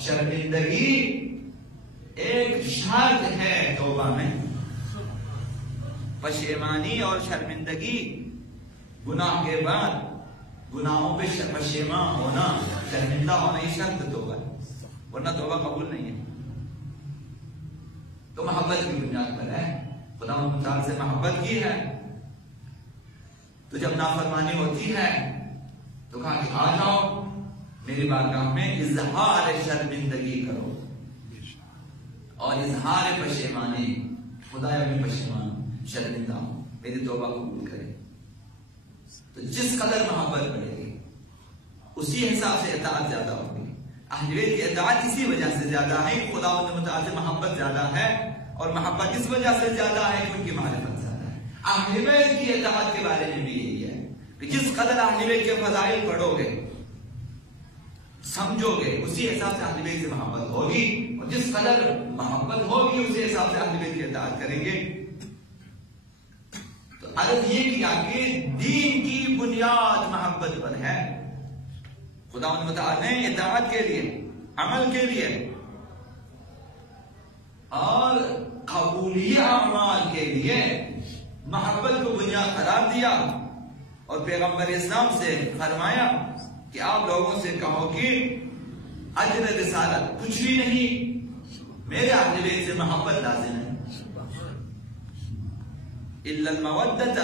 شرمندگی ایک شرط ہے توبہ میں. پشیمانی اور شرمندگی گناہ کے بعد گناہوں پہ پشیمان ہونا، شرمندہ ہونا ہی شرط توبہ ہے، ورنہ توبہ قبول نہیں ہے. تو محبت کی بنیاد پر ہے، خدا متعال سے محبت کی ہے، تو جب نافرمانی ہوتی ہے تو کہا کہ آ جاؤ میری بارگاہ میں اظہار شرمندگی کرو اور اظہار پشیمانی. خدایا میں پشیمان ہوں، شرمندہ ہوں، میری توبہ قبول کرے. تو جس قدر محبت بڑھے گی اسی حساب سے اطاعت زیادہ ہوگی. اہل بیت کی اطاعت اسی وجہ سے زیادہ ہے، خدا متعال سے محبت زیادہ ہے، اور محبت اس وجہ سے زیادہ ہے کہ ان کی معرفت زیادہ ہے. اہل بیت کی اطاعت کے بارے میں بھی یہی ہے کہ جس قدر اہل بیت کے فضائل پڑھو گے سمجھو گے اسی حساب سے اہل بیت سے محبت ہوگی، اور جس قدر محبت ہوگی اسی حساب سے اہل بیت کی اطاعت کریں گے. تو عرض یہ کیا کہ دین کی بنیاد محبت پر ہے. خدا متعال نے اطاعت کے لیے، عمل کے لیے اور قبولیہ اعمال کے لیے محبت کو بنیاد قرار دیا، اور پیغمبر اسلام سے فرمایا کہ آپ لوگوں سے کہو کہ اجر رسالت کچھ بھی نہیں، میرے اہل بیت سے محبت لازم ہے. الا المودۃ،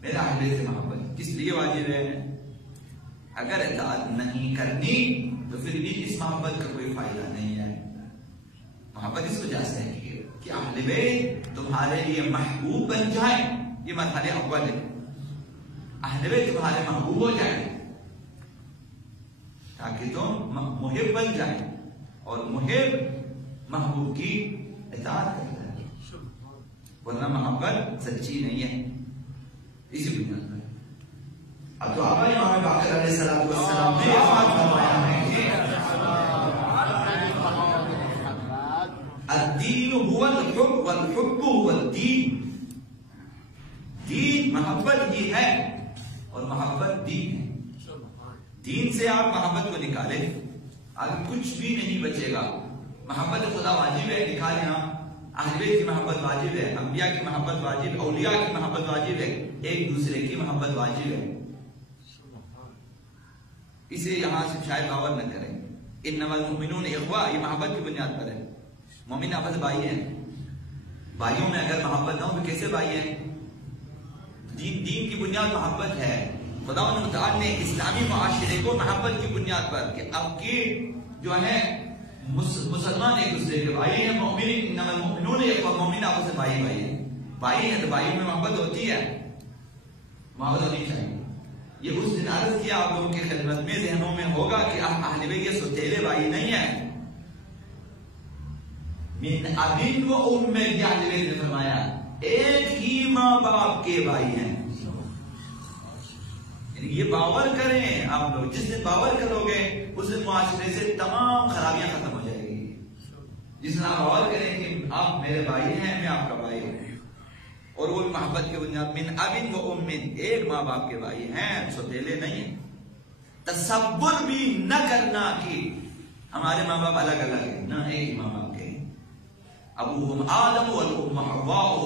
میرے اہل بیت سے محبت کس لیے واجب ہے؟ اگر اطاعت نہیں کرنی تو پھر بھی اس محبت کا کوئی فائدہ نہیں ہے. محبت اس وجہ سے ہے کہ اہل بیت تمہارے لیے محبوب بن جائیں. یہ مرحلے اول ہے، اہل بیت تمہارے محبوب ہو جائیں تاکہ تم محب بن جائیں، اور محب محبوب کی اطاعت کرتا ہے، ورنہ محبت سچی نہیں ہے. اسی بنیاد پر اب تو آپ امام باقر علیہ السلام نے ارشاد فرمایا ہے کہ الدین هو الحب والحب هو الدین. دین محبت ہی ہے اور محبت دین ہے. دین سے آپ محبت کو نکالیں آگے کچھ بھی نہیں بچے گا. محبت خدا واجب ہے، نکالیں آپ. اہل بیت کی محبت واجب ہے، انبیاء کی محبت واجب ہے، اولیاء کی محبت واجب ہے، ایک دوسرے کی محبت واجب ہے. اسے یہاں سے شاید باور نہ کریں. انما المؤمنون اخوہ، یہ محبت کی بنیاد پر ہے. مومن آپس بھائی ہیں، بھائیوں میں اگر محبت نہ ہو تو کیسے بھائی ہیں؟ دین کی بنیاد محبت ہے. خدا متعال نے اسلامی معاشرے کو محبت کی بنیاد پر کہ اب کی جو ہے مسلمان ایک دوسرے کے بھائی ہیں. مومن انما المؤمنون اخوہ، مومن آپس میں بھائی ہیں. بھائی ہیں تو بھائیوں میں محبت ہوتی ہے، محبت ہونی چاہیے. یہ اس دن عرض کیا آپ لوگوں کی خدمت میں، ذہنوں میں ہوگا کہ اہل بیت یہ سوتیلے بھائی نہیں ہیں. من ابن و ام، اہل بیت نے فرمایا ایک ہی ماں باپ کے بھائی ہیں. یہ باور کریں آپ لوگ، جس دن باور کرو گے اس دن معاشرے سے تمام خرابیاں ختم ہو جائے گی. جس دن آپ باور کریں کہ آپ میرے بھائی ہیں، میں آپ کا بھائی ہوں، اور وہ محبت کے بنیاد من ابن و ام، ایک ماں باپ کے بھائی ہیں، سوتیلے نہیں ہیں. تصور بھی نہ کرنا کہ ہمارے ماں باپ الگ الگ ہیں، نہ ایک ہی ماں باپ کے ہیں. ابوہم آدم والام حواء،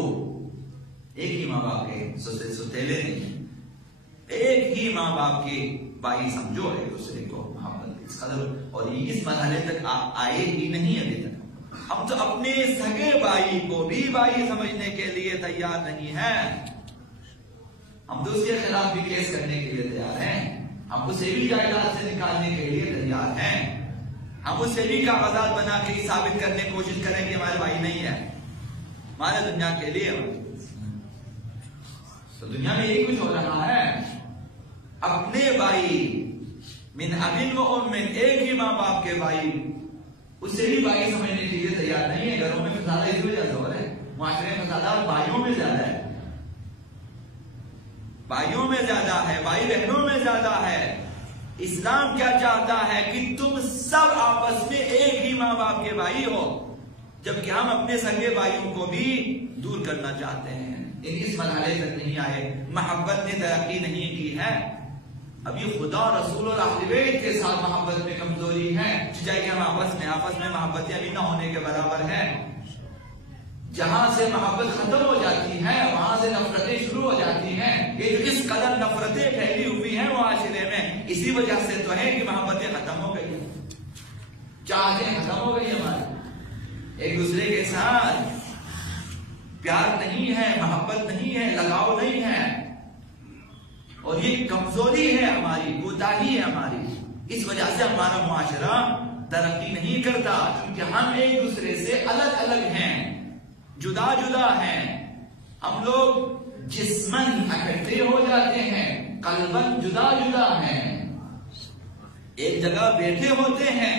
ایک ہی ماں باپ کے، سوتیلے نہیں ہیں. ایک ہی ماں باپ کے بھائی سمجھو ایک دوسرے کو محبت اس قدر. اور یہ اس مرحلے تک آئے ہی نہیں ابھی تک. ہم تو اپنے سگے بھائی کو بھی بھائی سمجھنے کے لیے تیار نہیں ہیں. ہم تو اس کے خلاف بھی کیس کرنے کے لیے تیار ہیں، ہم اسے بھی جائیداد سے نکالنے کے لیے تیار ہیں، ہم اسے بھی کاغذات بنا کے ثابت کرنے کی کوشش کریں کہ ہمارے بھائی نہیں ہے ہمارے دنیا کے لیے. تو دنیا میں یہی کچھ ہو رہا ہے. اپنے بھائی من ابن و ام، ایک ہی ماں باپ کے بھائی، اسے بھی بھائی سمجھنے کے لیے تیار نہیں ہے. گھروں میں فساد اس وجہ سے ہو رہے ہیں، معاشرے میں فسادات بھائیوں میں زیادہ ہے، بھائیوں میں زیادہ ہے، بھائی بہنوں میں زیادہ ہے. اسلام کیا چاہتا ہے کہ تم سب آپس میں ایک ہی ماں باپ کے بھائی ہو، جبکہ ہم اپنے سگے بھائیوں کو بھی دور کرنا چاہتے ہیں. اس مرحلے تک نہیں آئے، محبت نے ترقی نہیں کی ہے. ابھی خدا رسول اور اہل بیت کے ساتھ محبت میں کمزوری ہے، چاہے کہ ہم آپس میں محبتیں ابھی نہ ہونے کے برابر ہیں۔ جہاں سے محبت ختم ہو جاتی ہے وہاں سے نفرتیں شروع ہو جاتی ہیں۔ یہ جو اس قدر نفرتیں پھیلی ہوئی ہیں معاشرے میں، اسی وجہ سے تو ہے کہ محبتیں ختم ہو گئی، چاہتیں ختم ہو گئی ہماری، ایک دوسرے کے ساتھ پیار نہیں ہے، محبت نہیں ہے، لگاؤ نہیں ہے، اور یہ کمزوری ہے ہماری، کوتاہی ہے ہماری۔ اس وجہ سے ہمارا معاشرہ ترقی نہیں کرتا، کیونکہ ہم ایک دوسرے سے الگ الگ ہیں، جدا جدا ہیں۔ ہم لوگ جسمن اکٹھے ہو جاتے ہیں، قلبن جدا جدا ہیں، ایک جگہ بیٹھے ہوتے ہیں،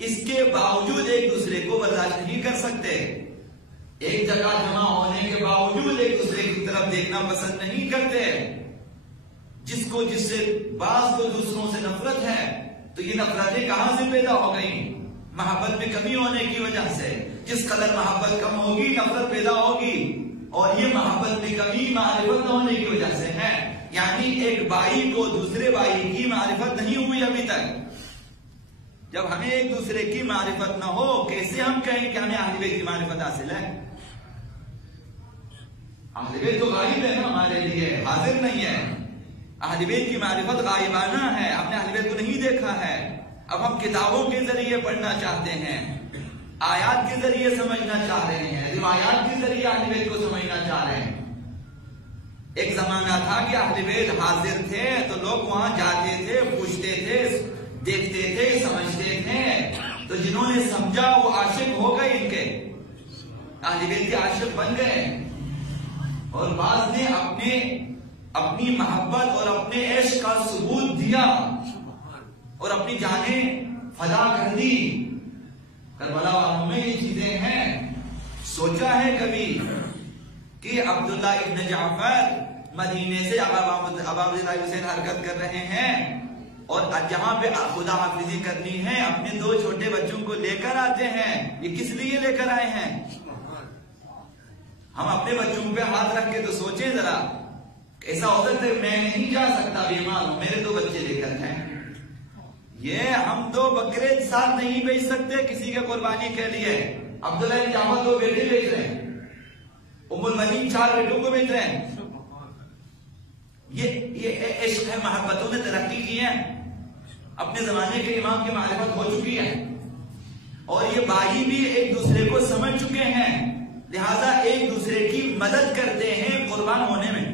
اس کے باوجود ایک دوسرے کو برداشت نہیں کر سکتے، ایک جگہ جمع ہونے کے باوجود ایک دوسرے کی طرف دیکھنا پسند نہیں کرتے۔ جس سے بعض کو دوسروں سے نفرت ہے، تو یہ نفرتیں کہاں سے پیدا ہو گئیں؟ محبت میں کمی ہونے کی وجہ سے۔ جس قدر محبت کم ہوگی نفرت پیدا ہوگی، اور یہ محبت میں کمی معرفت نہ ہونے کی وجہ سے ہے۔ یعنی ایک بھائی کو دوسرے بھائی کی معرفت نہیں ہوئی ابھی تک۔ جب ہمیں ایک دوسرے کی معرفت نہ ہو، کیسے ہم کہیں کہ ہمیں اہل بیت کی معرفت حاصل ہے؟ اہل بیت تو غائب ہے نا ہمارے لیے، حاضر نہیں ہے۔ اہل بیت کی معرفت غائبانہ ہے، ہم نے اہل بیت کو نہیں دیکھا ہے۔ اب ہم کتابوں کے ذریعے پڑھنا چاہتے ہیں، آیات کے ذریعے سمجھنا چاہ رہے ہیں، روایات کے ذریعے اہل بیت کو سمجھنا چاہ رہے ہیں۔ ایک زمانہ تھا کہ اہل بیت حاضر تھے تو لوگ وہاں جاتے تھے، پوچھتے تھے، دیکھتے تھے، سمجھتے تھے، تو جنہوں نے سمجھا وہ عاشق ہو گئے، ان کے اہل بیت کے عاشق بن گئے، اور بعض نے اپنی محبت اور اپنے عشق کا ثبوت دیا اور اپنی جانیں فدا کر دی۔ کربلا والوں میں یہ چیزیں ہیں۔ سوچا ہے کبھی کہ عبداللہ ابن جعفر مدینے سے ابا حسین حرکت کر رہے ہیں، اور جہاں پہ خدا حافظی کرنی ہے اپنے دو چھوٹے بچوں کو لے کر آتے ہیں۔ یہ کس لیے لے کر آئے ہیں؟ ہم اپنے بچوں پہ ہاتھ رکھ کے تو سوچیں ذرا، ایسا ہو سکتا ہے میں نہیں جا سکتا، بیمار ہوں، میرے دو بچے لے کر ہیں۔ یہ ہم دو بکرے ساتھ نہیں بیچ سکتے کسی کے قربانی کے لیے۔ عبداللہ بن جعفر دو بیٹے بیچ رہے ہیں، ام المنین 4 بیٹوں کو بیچ رہے ہیں۔ یہ عشق ہے، محبتوں نے ترقی کی ہے، اپنے زمانے کے امام کی معرفت ہو چکی ہے، اور یہ بھائی بھی ایک دوسرے کو سمجھ چکے ہیں، لہذا ایک دوسرے کی مدد کرتے ہیں قربان ہونے میں۔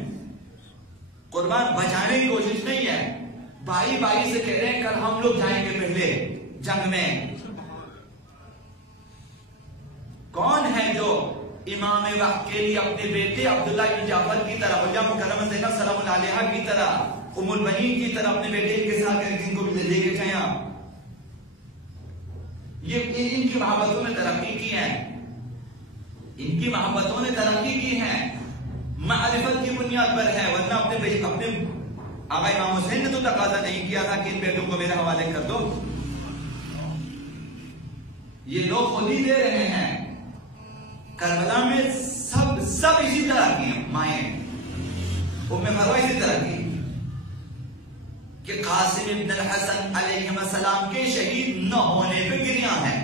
قربان بچانے کی کوشش نہیں ہے، بھائی بھائی سے کہہ رہے ہیں کل ہم لوگ جائیں گے پہلے جنگ میں۔ کون ہے جو امام وقت کے لیے اپنے بیٹے عبداللہ بن جعفر کی طرح، وجہ مکرمہ زینب سلام اللہ علیہا کی طرح، ام البنین کی طرح اپنے بیٹے کے ساتھ جن کو لے کے جائیں آپ؟ یہ ان کی محبتوں نے ترقی کی ہے، ان کی محبتوں نے ترقی کی ہے، معرفت کی بنیاد پر ہے، ورنہ اپنے آقا امام حسین نے تو تقاضا نہیں کیا تھا کہ ان بیٹوں کو میرے حوالے کر دو، یہ لوگ خود ہی دے رہے ہیں۔ کربلا میں سب اسی طرح کی ہیں، مائیں ام فروہ اسی طرح کی، کہ قاسم ابن الحسن علیہ السلام کے شہید نہ ہونے پہ گریان ہے،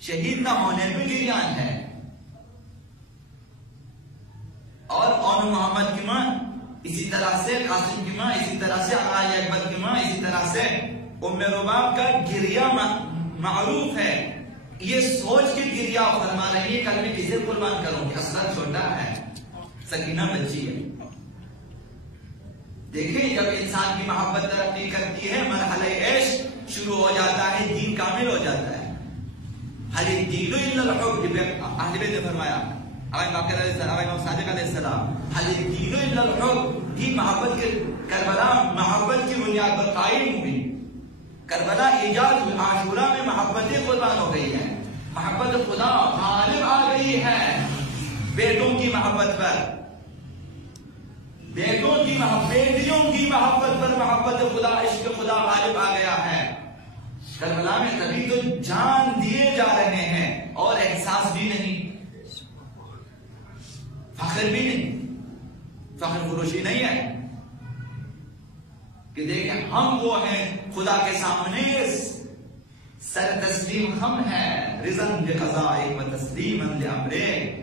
شہید نہ ہونے پہ گریان ہے، اور اون محمد کی ماں اسی طرح سے، قاسم کی ماں اسی طرح سے، آقا اکبر کی ماں اسی طرح سے، ام رباب کا گریہ معروف ہے۔ یہ سوچ کے گریہ فرما رہی ہے کل میں کسے قربان کروں گی، اصغر چھوٹا ہے، سکینہ بچی ہے۔ دیکھیں جب انسان کی محبت ترقی کرتی ہے، مرحلہ عشق شروع ہو جاتا ہے، دین کامل ہو جاتا ہے۔ حل الدین الا الحب، اہل بیت نے فرمایا، امام صادق علیہ السلام، حل الدین الا الحب، دین محبت کے، کربلا محبت کی بنیاد پر قائم ہوئی، کربلا ایجاد ہوئی، عاشورہ میں محبتیں قربان ہو گئی ہیں، محبت خدا غالب آ گئی ہے بیٹوں کی محبت پر، بیٹوں کی محبت، بیٹیوں کی محبت پر محبت خدا، عشق خدا غالب آ گیا ہے۔ کربلا میں تبھی تو جان دیے جا رہے ہیں، اور احساس بھی نہیں، فخر بھی نہیں، فخر فروشی نہیں ہے، کہ دیکھیں ہم وہ ہیں خدا کے سامنے سر تسلیم ہم ہیں، رضاً بقضائک و تسلیما لامرک،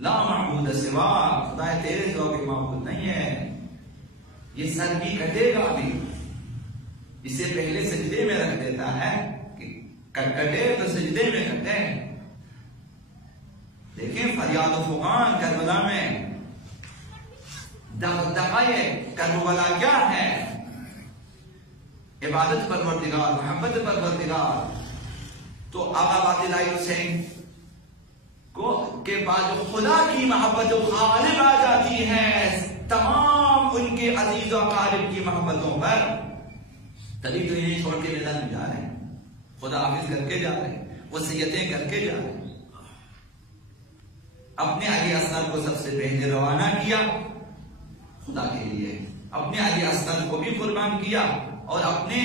لا معبود سوا، خدا تیرے سوا کوئی معبود نہیں ہے۔ یہ سر بھی کٹے گا بھی، اسے پہلے سجدے میں رکھ دیتا ہے کہ کٹے تو سجدے میں کٹے۔ دیکھیں فریاد و فغان کربلا میں، دغدغہ کربلا کیا ہے؟ عبادت پروردگار، محبت پروردگار۔ تو آقا باقر حسین کو کے بعد خدا کی محبت غالب آ جاتی ہے تمام ان کے عزیز و اقارب کی محبتوں پر، تبھی تو انہیں چھوڑ کے میدان میں جا رہے ہیں، خدا حافظ کر کے جا رہے ہیں، وصیتیں کر کے جا رہے ہیں۔ اپنے علی اصغر کو سب سے پہلے روانہ کیا خدا کے لیے، اپنے علی اصغر کو بھی قربان کیا، اور اپنے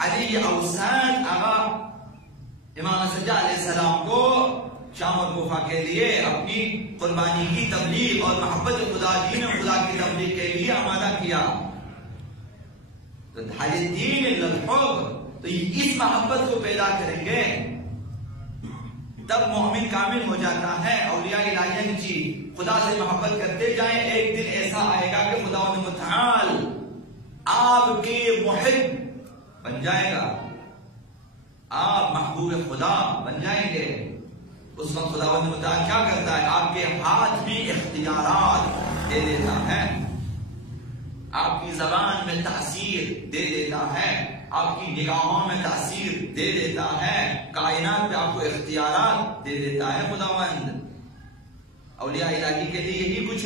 علی اوسط آقا امام سجاد علیہ السلام کو شام اور کوفہ کے لیے اپنی قربانی کی تبلیغ اور محبت خدا، دین خدا کی تبلیغ کے لیے آمادہ کیا۔ تو دین الحب، تو اس محبت کو پیدا کریں گے تب مومن کامل ہو جاتا ہے۔ اولیاء الہیہ جی خدا سے محبت کرتے جائیں، ایک دن ایسا آئے گا کہ خدا متعال آپ کے محب بن جائے گا، آپ محبوب خدا بن جائیں گے۔ اس وقت خداوند متعال کیا کرتا ہے؟ آپ کے ہاتھ میں اختیارات دے دیتا ہے، آپ کی زبان میں تاثیر دے دیتا ہے، آپ کی نگاہوں میں تاثیر دے دیتا ہے، کائنات میں آپ کو اختیارات دے دیتا ہے خداوند۔ اولیاء الہی کے لیے یہی کچھ ہے۔